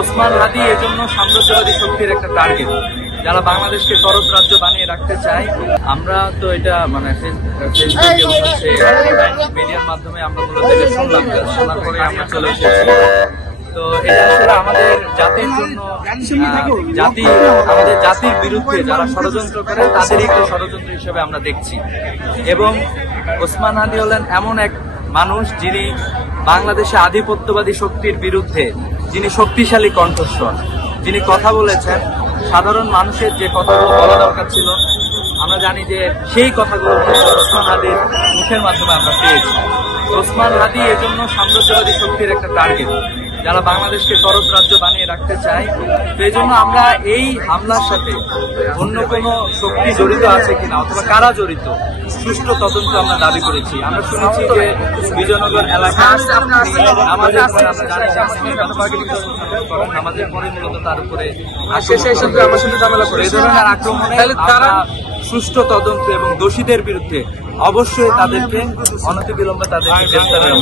ওসমান হাদি এজন্য সাম্রাজ্যবাদী শক্তির একটা টার্গেট, যারা বাংলাদেশকে করদ রাজ্য বানিয়ে রাখতে চায়। আমরা তো এটা মানে মিডিয়ার মাধ্যমে আমরা শুনলাম, শোনার পরে আমরা চলে এসেছি। তো এটা আসলে আমাদের জাতির জন্য, আমাদের জাতির বিরুদ্ধে যারা ষড়যন্ত্র করে তাদেরই একটা ষড়যন্ত্র হিসেবে আমরা দেখছি। এবং ওসমান হাদি হলেন এমন এক মানুষ যিনি বাংলাদেশে আধিপত্যবাদী শক্তির বিরুদ্ধে যিনি শক্তিশালী কণ্ঠস্বর, যিনি কথা বলেছেন। সাধারণ মানুষের যে কথাগুলো বলা দরকার ছিল, আমরা জানি যে সেই কথাগুলো ওসমান হাদির মুখের মাধ্যমে আমরা পেয়েছি। ওসমান হাদি এজন্য সাম্রাজ্যবাদী শক্তির একটা টার্গেট, যারা বাংলাদেশকে করদ রাজ্য বানিয়ে রাখতে চায়। তো এই জন্য আমরা এই হামলার সাথে অন্য কোনো শক্তি জড়িত আছে কিনা অথবা কারা জড়িত, সুষ্ঠু তদন্ত আমরা দাবি করেছি। আমরা শুনেছি যে বিজয়নগর এলাকায় আমাদের পরে মূলত তার উপরে এই ধরনের আক্রমণে তারা সুষ্ঠু তদন্ত এবং দোষীদের বিরুদ্ধে অবশ্যই তাদেরকে অনতিবিলম্বে তাদেরকে গ্রেফতারের